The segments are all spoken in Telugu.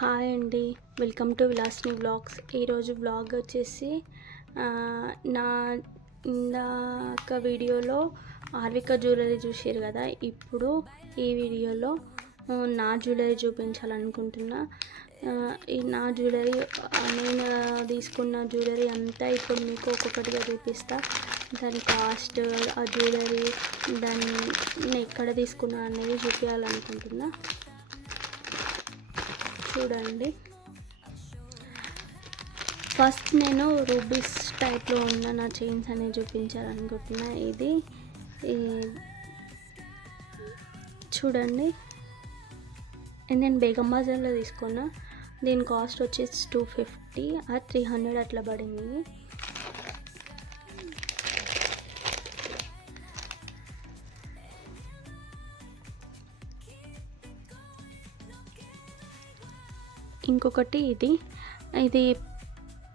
హాయ్ అండి. వెల్కమ్ టు విలాస్ని బ్లాగ్స్ ఈరోజు బ్లాగ్ వచ్చేసి నా ఇందాక వీడియోలో ఆర్విక జ్యువెలరీ చూసారు కదా. ఇప్పుడు ఈ వీడియోలో నా జ్యువెలరీ చూపించాలనుకుంటున్నా. ఈ నా జ్యువెలరీ నేను తీసుకున్న జ్యువెలరీ అంతా ఇప్పుడు మీకు ఒక్కొక్కటిగా చూపిస్తా. దాని కాస్ట్ ఆ జ్యువెలరీ దాన్ని ఎక్కడ తీసుకున్నా అనేది చూపించాలనుకుంటున్నా చూడండి. ఫస్ట్ నేను రూబీస్ టైప్లో ఉన్న నా చైన్స్ అనేవి చూపించాలనుకుంటున్నా. ఇది చూడండి. నేను బేగం బజార్లో తీసుకున్నా. దీని కాస్ట్ వచ్చేసి టూ ఫిఫ్టీ ఆ త్రీ హండ్రెడ్ అట్లా పడింది. ఇంకొకటి ఇది. ఇది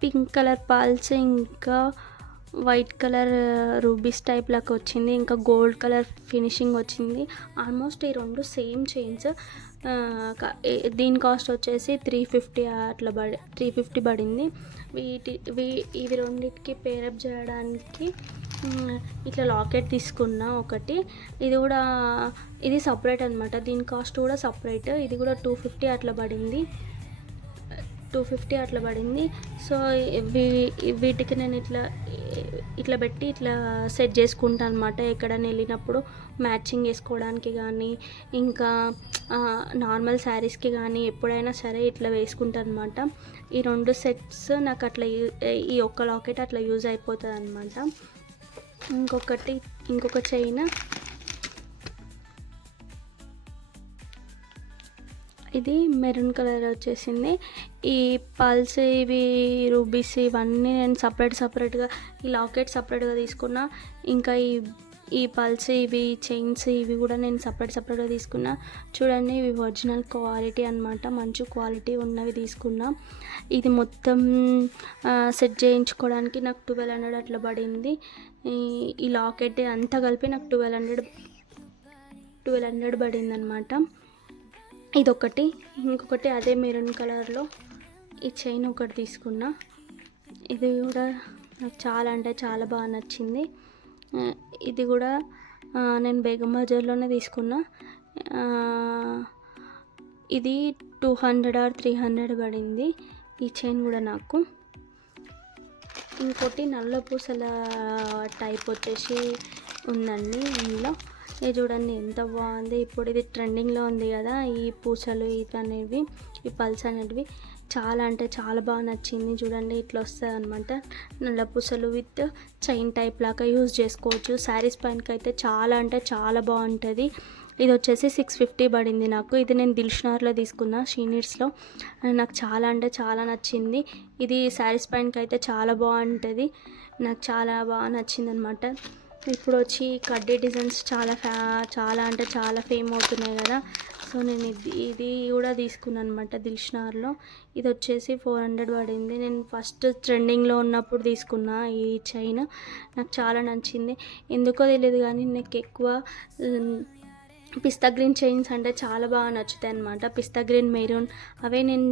పింక్ కలర్ పాల్స్ ఇంకా వైట్ కలర్ రూబీస్ టైప్ లాగా వచ్చింది. ఇంకా గోల్డ్ కలర్ ఫినిషింగ్ వచ్చింది. ఆల్మోస్ట్ ఈ రెండు సేమ్ చైన్స్. దీని కాస్ట్ వచ్చేసి త్రీ ఫిఫ్టీ అట్లా పడి త్రీ ఫిఫ్టీ పడింది. వీటి వీ ఇవి రెండింటికి పేరప్ చేయడానికి ఇట్లా లాకెట్ తీసుకున్నా ఒకటి. ఇది కూడా ఇది సపరేట్ అనమాట దీని కాస్ట్ కూడా సపరేట్. ఇది కూడా టూ ఫిఫ్టీ అట్లా పడింది. టూ ఫిఫ్టీ అట్లా పడింది. సో వీ- వీటికి నేను ఇట్లా ఇట్లా పెట్టి ఇట్లా సెట్ చేసుకుంటాను అనమాట ఎక్కడైనా వెళ్ళినప్పుడు మ్యాచింగ్ వేసుకోవడానికి కానీ ఇంకా నార్మల్ శారీస్కి కానీ ఎప్పుడైనా సరే ఇట్లా వేసుకుంటాను అనమాట ఈ రెండు సెట్స్ నాకు అట్లా ఈ ఒక్క లాకెట్ అట్లా యూజ్ అయిపోతుంది అనమాట ఇంకొకటి ఇంకొక చైన్ ఇది మెరూన్ కలర్ వచ్చేసింది. ఈ పల్స్ ఇవి రూబీస్ ఇవన్నీ నేను సపరేట్ సపరేట్గా ఈ లాకెట్ సపరేట్గా తీసుకున్నా. ఇంకా ఈ ఈ పల్స్ ఇవి చైన్స్ ఇవి కూడా నేను సపరేట్ సపరేట్గా తీసుకున్నా. చూడండి ఇవి ఒరిజినల్ క్వాలిటీ అనమాట మంచి క్వాలిటీ ఉన్నవి తీసుకున్నా. ఇది మొత్తం సెట్ చేయించుకోవడానికి నాకు ట్వెల్వ్ హండ్రెడ్ అట్లా పడింది. ఈ- ఈ లాకెట్ అంతా కలిపి నాకు ట్వెల్వ్ హండ్రెడ్ ట్వెల్వ్ హండ్రెడ్ పడింది అనమాట ఇదొకటి ఇంకొకటి అదే మెరూన్ కలర్లో ఈ చైన్ ఒకటి తీసుకున్నా. ఇది కూడా నాకు చాలా అంటే చాలా బాగా నచ్చింది. ఇది కూడా నేను బేగం బజార్లోనే తీసుకున్నా. ఇది two hundred or three hundred పడింది ఈ చైన్ కూడా నాకు. ఇంకోటి నల్ల పూసల టైప్ వచ్చేసి ఉందండి ఇందులో. ఇది చూడండి ఎంత బాగుంది. ఇప్పుడు ఇది ట్రెండింగ్లో ఉంది కదా ఈ పూసలు ఇవి అనేవి ఈ పల్స్ అనేటివి చాలా అంటే చాలా బాగా నచ్చింది చూడండి. ఇట్లా వస్తుంది అనమాట నల్ల పూసలు విత్ చైన్ టైప్ లాగా యూజ్ చేసుకోవచ్చు. శారీస్ పైనకి అయితే చాలా అంటే చాలా బాగుంటుంది. ఇది వచ్చేసి సిక్స్ ఫిఫ్టీ పడింది నాకు. ఇది నేను దిల్షనార్లో తీసుకున్నా షీనిట్స్లో నాకు చాలా అంటే చాలా నచ్చింది. ఇది శారీస్ పైనకి అయితే చాలా బాగుంటుంది. నాకు చాలా బాగా నచ్చింది అనమాట ఇప్పుడు వచ్చి కడ్డీ డిజైన్స్ చాలా ఫ్యా చాలా అంటే చాలా ఫేమ్ అవుతున్నాయి కదా. సో నేను ఇది ఇది కూడా తీసుకున్నాను అనమాట దిల్షనార్లో ఇది వచ్చేసి ఫోర్ హండ్రెడ్ పడింది. నేను ఫస్ట్ ట్రెండింగ్లో ఉన్నప్పుడు తీసుకున్నా ఈ చైన్. నాకు చాలా నచ్చింది. ఎందుకో తెలియదు కానీ నాకు ఎక్కువ పిస్తా గ్రీన్ చైన్స్ అంటే చాలా బాగా నచ్చుతాయి అనమాట పిస్తా గ్రీన్ మెరూన్ అవే నేను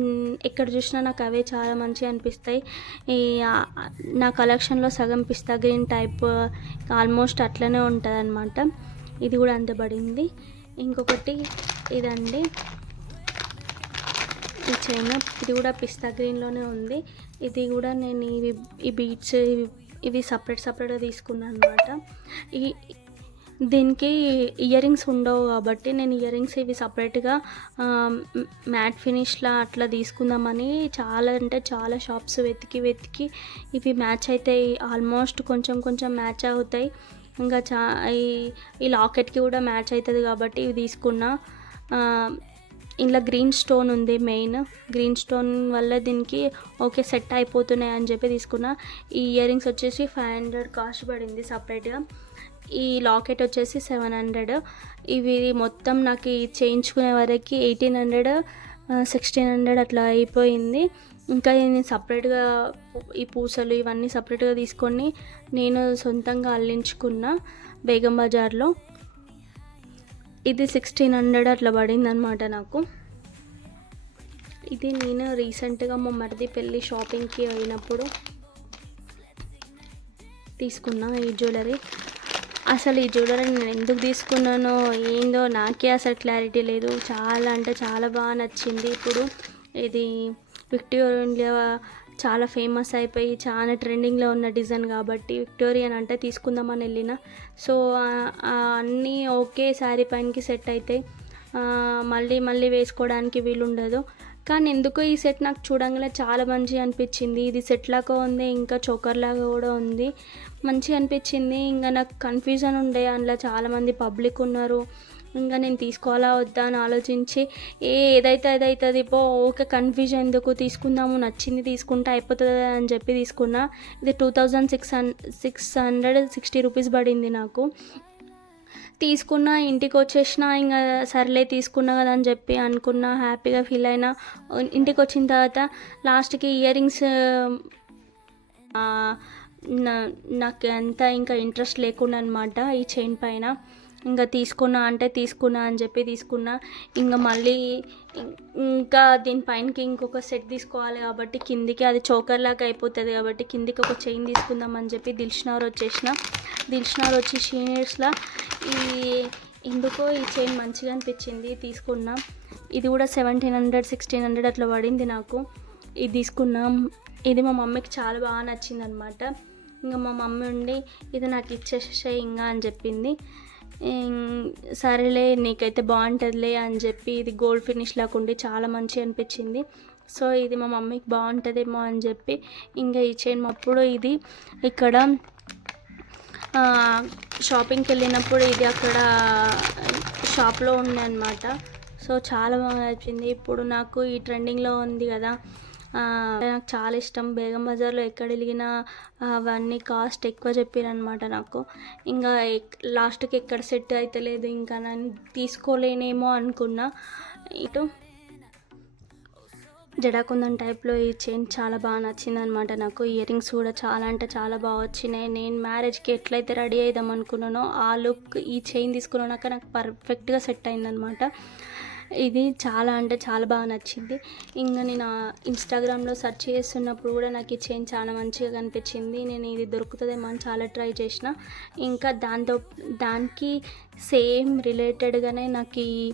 ఎక్కడ చూసినా నాకు అవే చాలా మంచిగా అనిపిస్తాయి. ఈ నా కలెక్షన్లో సగం పిస్తా గ్రీన్ టైప్ ఆల్మోస్ట్ అట్లనే ఉంటుంది అనమాట ఇది కూడా అంత పడింది. ఇంకొకటి ఇదండి. ఈ చైన్ ఇది కూడా పిస్తా గ్రీన్లోనే ఉంది. ఇది కూడా నేను ఇవి ఈ బీట్స్ ఇవి ఇవి సపరేట్ సపరేట్గా తీసుకున్నాను అనమాట ఈ దీనికి ఇయర్ రింగ్స్ ఉండవు కాబట్టి నేను ఇయర్ రింగ్స్ ఇవి సపరేట్గా మ్యాట్ ఫినిష్లా అట్లా తీసుకుందామని చాలా అంటే చాలా షాప్స్ వెతికి వెతికి ఇవి మ్యాచ్ అవుతాయి ఆల్మోస్ట్ కొంచెం కొంచెం మ్యాచ్ అవుతాయి. ఇంకా చా ఈ ఈ లాకెట్కి కూడా మ్యాచ్ అవుతుంది కాబట్టి ఇవి తీసుకున్నా. ఇంట్లో ఇందులో గ్రీన్ స్టోన్ ఉంది మెయిన్. గ్రీన్ స్టోన్ వల్ల దీనికి ఓకే సెట్ అయిపోతున్నాయి అని చెప్పి తీసుకున్నా. ఈ ఇయర్ రింగ్స్ వచ్చేసి ఫైవ్ హండ్రెడ్ కాస్ట్ పడింది సపరేట్గా. ఈ లాకెట్ వచ్చేసి సెవెన్ హండ్రెడ్. ఇవి మొత్తం నాకు చేయించుకునే వరకు ఎయిటీన్ హండ్రెడ్ సిక్స్టీన్ హండ్రెడ్ అట్లా అయిపోయింది. ఇంకా నేను సపరేట్గా ఈ పూసలు ఇవన్నీ సపరేట్గా తీసుకొని నేను సొంతంగా అల్లించుకున్న బేగం బజార్లో. ఇది సిక్స్టీన్ హండ్రెడ్ అట్లా పడింది అనమాట నాకు. ఇది నేను రీసెంట్గా మా మరిది పెళ్ళి షాపింగ్కి అయినప్పుడు తీసుకున్నా ఈ జ్యువెలరీ. అసలు ఈ జ్యువెలరీ నేను ఎందుకు తీసుకున్నానో ఏందో నాకే అసలు క్లారిటీ లేదు. చాలా అంటే చాలా బాగా నచ్చింది. ఇప్పుడు ఇది విక్టోరియా చాలా ఫేమస్ అయిపోయి చాలా ట్రెండింగ్లో ఉన్న డిజైన్ కాబట్టి విక్టోరియన్ అంటే తీసుకుందామని వెళ్ళిన. సో అన్నీ ఓకే శారీ పైనకి సెట్ అవుతాయి మళ్ళీ మళ్ళీ వేసుకోవడానికి వీలుండదు. కానీ ఎందుకో ఈ సెట్ నాకు చూడంగానే చాలా మంచిగా అనిపించింది. ఇది సెట్ లాగా ఉంది ఇంకా చోకర్ లాగా కూడా ఉంది. మంచిగా అనిపించింది. ఇంకా నాకు కన్ఫ్యూజన్ ఉండే. అందులో చాలామంది పబ్లిక్ ఉన్నారు. ఇంకా నేను తీసుకోవాలా వద్దా అని ఆలోచించి ఏ ఏదైతే అదైతుంది పో ఓకే కన్ఫ్యూజన్ ఎందుకు తీసుకుందాము నచ్చింది తీసుకుంటే అయిపోతుంది అని చెప్పి తీసుకున్నా. ఇది two thousand six hundred six hundred sixty rupees పడింది నాకు. తీసుకున్నా ఇంటికి వచ్చేసిన ఇంకా సర్లే తీసుకున్నా కదా అని చెప్పి అనుకున్నా హ్యాపీగా ఫీల్ అయినా. ఇంటికి వచ్చిన తర్వాత లాస్ట్కి ఇయర్ రింగ్స్ నాకు అంతా ఇంకా ఇంట్రెస్ట్ లేకుండా అనమాట ఈ చైన్ పైన. ఇంకా తీసుకున్నా అంటే తీసుకున్నా అని చెప్పి తీసుకున్నా. ఇంకా మళ్ళీ ఇంకా దీనిపైనకి ఇంకొక సెట్ తీసుకోవాలి కాబట్టి కిందికి అది చోకర్ లాగా అయిపోతుంది కాబట్టి కిందికి ఒక చైన్ తీసుకుందాం అని చెప్పి దిల్షనర్ వచ్చేసిన. దిల్షనర్ వచ్చి షీనియర్స్లో ఈ ఎందుకో ఈ చైన్ మంచిగా అనిపించింది తీసుకున్నా. ఇది కూడా సెవెంటీన్ హండ్రెడ్ సిక్స్టీన్ హండ్రెడ్ అట్లా పడింది నాకు. ఇది తీసుకున్నాం. ఇది మా మమ్మీకి చాలా బాగా నచ్చింది అనమాట ఇంకా మా మమ్మీ ఉండి ఇది నాకు ఇచ్చేసేసాయి ఇంకా అని చెప్పింది. సరేలే నీకైతే బాగుంటుందిలే అని చెప్పి ఇది గోల్డ్ ఫినిష్ లాగా ఉండి చాలా మంచి అనిపించింది. సో ఇది మా మమ్మీకి బాగుంటుందేమో అని చెప్పి ఇంకా ఈ చైన్ అప్పుడు ఇది ఇక్కడ షాపింగ్కి వెళ్ళినప్పుడు ఇది అక్కడ షాప్లో ఉంది అనమాట సో చాలా బాగా నచ్చింది ఇప్పుడు నాకు ఈ ట్రెండింగ్లో ఉంది కదా నాకు చాలా ఇష్టం. బేగం బజార్లో ఎక్కడ వెలిగినా అవన్నీ కాస్ట్ ఎక్కువ చెప్పారనమాట నాకు. ఇంకా లాస్ట్కి ఎక్కడ సెట్ అయితే లేదు ఇంకా నేను తీసుకోలేనేమో అనుకున్నా. ఇటు జడాకుందన్ టైప్లో ఈ చైన్ చాలా బాగా నచ్చింది అనమాట నాకు. ఇయర్ రింగ్స్ కూడా చాలా అంటే చాలా బాగా వచ్చినాయి. నేను మ్యారేజ్కి ఎట్లయితే రెడీ అయిదాం అనుకున్నానో ఆ లుక్ ఈ చైన్ తీసుకున్నాక నాకు పర్ఫెక్ట్గా సెట్ అయిందనమాట ఇది చాలా అంటే చాలా బాగా నచ్చింది. ఇంకా నేను ఇన్స్టాగ్రామ్లో సెర్చ్ చేస్తున్నప్పుడు కూడా నాకు ఈ చైన్ చాలా మంచిగా కనిపించింది. నేను ఇది దొరుకుతుందేమో అని చాలా ట్రై చేసిన. ఇంకా దాంతో దానికి సేమ్ రిలేటెడ్గానే నాకు ఈ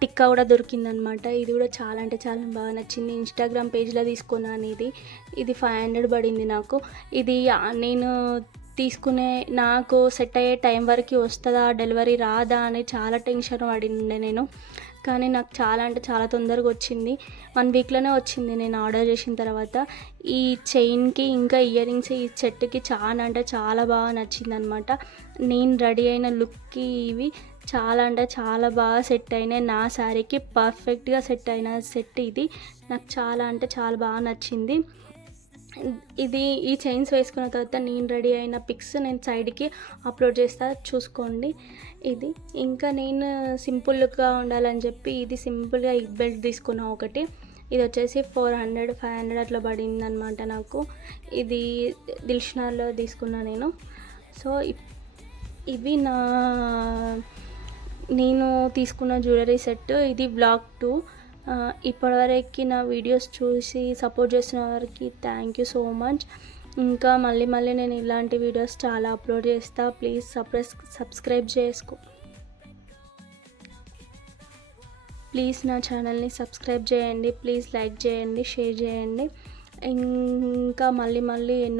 టిక్కా కూడా దొరికిందనమాట. ఇది కూడా చాలా అంటే చాలా బాగా నచ్చింది. ఇన్స్టాగ్రామ్ పేజ్లో తీసుకున్నాను ఇది ఇది ఫైవ్ హండ్రెడ్ పడింది నాకు. ఇది నేను తీసుకునే నాకు సెట్ అయ్యే టైం వరకు వస్తుందా డెలివరీ రాదా అని చాలా టెన్షన్ పడి ఉండే నేను. కానీ నాకు చాలా అంటే చాలా తొందరగా వచ్చింది. వన్ వీక్లోనే వచ్చింది నేను ఆర్డర్ చేసిన తర్వాత. ఈ చైన్కి ఇంకా ఇయర్ రింగ్స్ ఈ చెట్టుకి చాలా అంటే చాలా బాగా నచ్చింది అనమాట నేను రెడీ అయిన లుక్కి ఇవి చాలా అంటే చాలా బాగా సెట్ అయినాయి. నా శారీకి పర్ఫెక్ట్గా సెట్ అయిన సెట్ ఇది. నాకు చాలా అంటే చాలా బాగా నచ్చింది. ఇది ఈ చైన్స్ వేసుకున్న తర్వాత నేను రెడీ అయిన పిక్స్ నేను సైడ్కి అప్లోడ్ చేస్తా చూసుకోండి. ఇది ఇంకా నేను సింపుల్గా ఉండాలని చెప్పి ఇది సింపుల్గా ఈ బెల్ట్ తీసుకున్నా ఒకటి. ఇది వచ్చేసి ఫోర్ హండ్రెడ్ ఫైవ్ హండ్రెడ్ అట్లా పడింది అనమాట నాకు. ఇది దిల్షనార్లో తీసుకున్నా నేను. సో ఇప్- ఇవి నా నేను తీసుకున్న జ్యువెలరీ సెట్ ఇది బ్లాగ్ టూ ఇప్పటివరకు నా వీడియోస్ చూసి సపోర్ట్ చేసిన వారికి థ్యాంక్ యూ సో మచ్ ఇంకా మళ్ళీ మళ్ళీ నేను ఇలాంటి వీడియోస్ చాలా అప్లోడ్ చేస్తా. ప్లీజ్ సప్రెస్ సబ్స్క్రైబ్ చేసుకో. ప్లీజ్ నా ఛానల్ని సబ్స్క్రైబ్ చేయండి. ప్లీజ్ లైక్ చేయండి షేర్ చేయండి. ఇంకా మళ్ళీ మళ్ళీ ఎన్నో